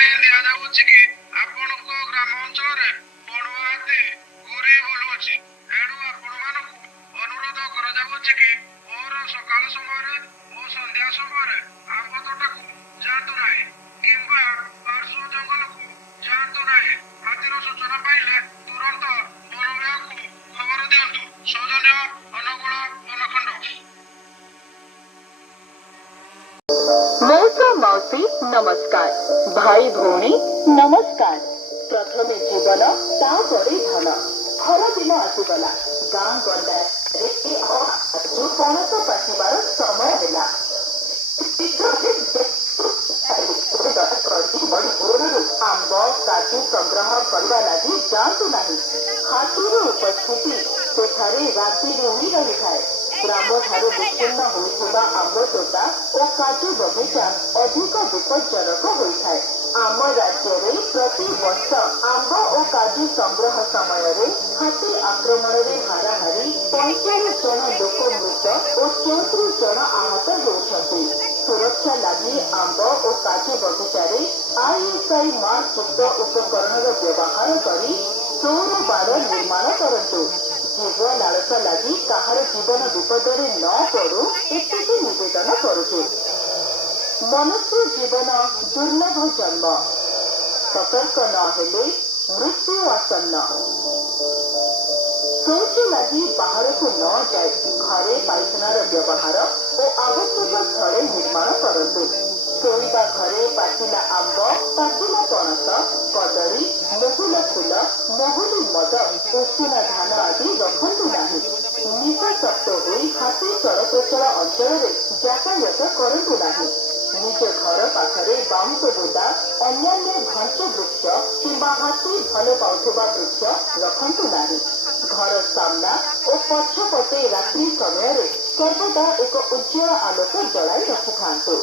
ପାଇଁ ଦିଆଯାଉଛି କି ଆପଣଙ୍କ ଗ୍ରାମ ଅଞ୍ଚଳରେ ବଣୁଆ ହାତୀ ଘୁରି ବୁଲୁଅଛି। ଏଣୁ ଆପଣମାନଙ୍କୁ ଅନୁରୋଧ କରାଯାଉଛି କି ଭୋର ସକାଳ ସମୟରେ ଓ ସନ୍ଧ୍ୟା ସମୟରେ ଆମ୍ବ ତୋଟାକୁ ଯାଆନ୍ତୁ ନାହିଁ କିମ୍ବା ପାର୍ଶ୍ୱ ଜଙ୍ଗଲକୁ ଯାଆନ୍ତୁ ନାହିଁ। ହାତୀର ସୂଚନା ପାଇଲେ ତୁରନ୍ତ ବନ ବିଭାଗକୁ ଖବର ଦିଅନ୍ତୁ। ସୌଜନ୍ୟ ଅନୁଗୁଳ ବନଖଣ୍ଡ। मौसा मौसी नमस्कार, भाई भौणी नमस्कार। प्रथमे जीवन तापरे धन। खरा दिन आसीगला। गाँ गंडारे पणस पाचिबार समय ହେଲା। आंब काजू संग्रह करने लगी जातु नहीं। हाथीर उपस्थिति सेठारे राति रही रही थाए। ग्राम ठारू विच्छिन्न होइଥିବା आंब तोटा और काजू बगीचा अधिक विपज्जनक होइଥାଏ। आम राज्य में प्रति वर्ष आंब और काजू संग्रह समय हाथी आक्रमण में हाराहारी 45 जन लोक मृत और 34 जन आहत होती। सुरक्षा लगी आंब और काजू बगीचा ISI मार्क युक्त उपकरण व्यवहार कर सौर बार निर्माण करतु। जीव लालसा लगी कहार जीवन विपदे न पड़ू एति निवेदन करुचे। मनुष्य जीवन दुर्लभ जन्म, सतर्क न हेले मृत्यु आसन्न। शौच लगी बाहर को न जाए घरे पाइखानार व्यवहार और आवश्यक स्थले निर्माण करतु। शोइबा घरे पाचिला आंब, पाचिला पणस, कदली, महुल फूल, महुली मद, उषुना धान आदि रखतु नहीं। निशाशक्त होई हाथी चलप्रचल अंचल यातायात करतु नहीं। निज घर पाखरे बाउंस बुदा अन्यान्य घंच वृक्ष किंबा हाथी भल पाउथुबा वृक्ष रखतु नहीं। घर सामना और पछपटे रात्रि समय सर्वदा एक उज्जवल आलोक जलाई रखिथांतु।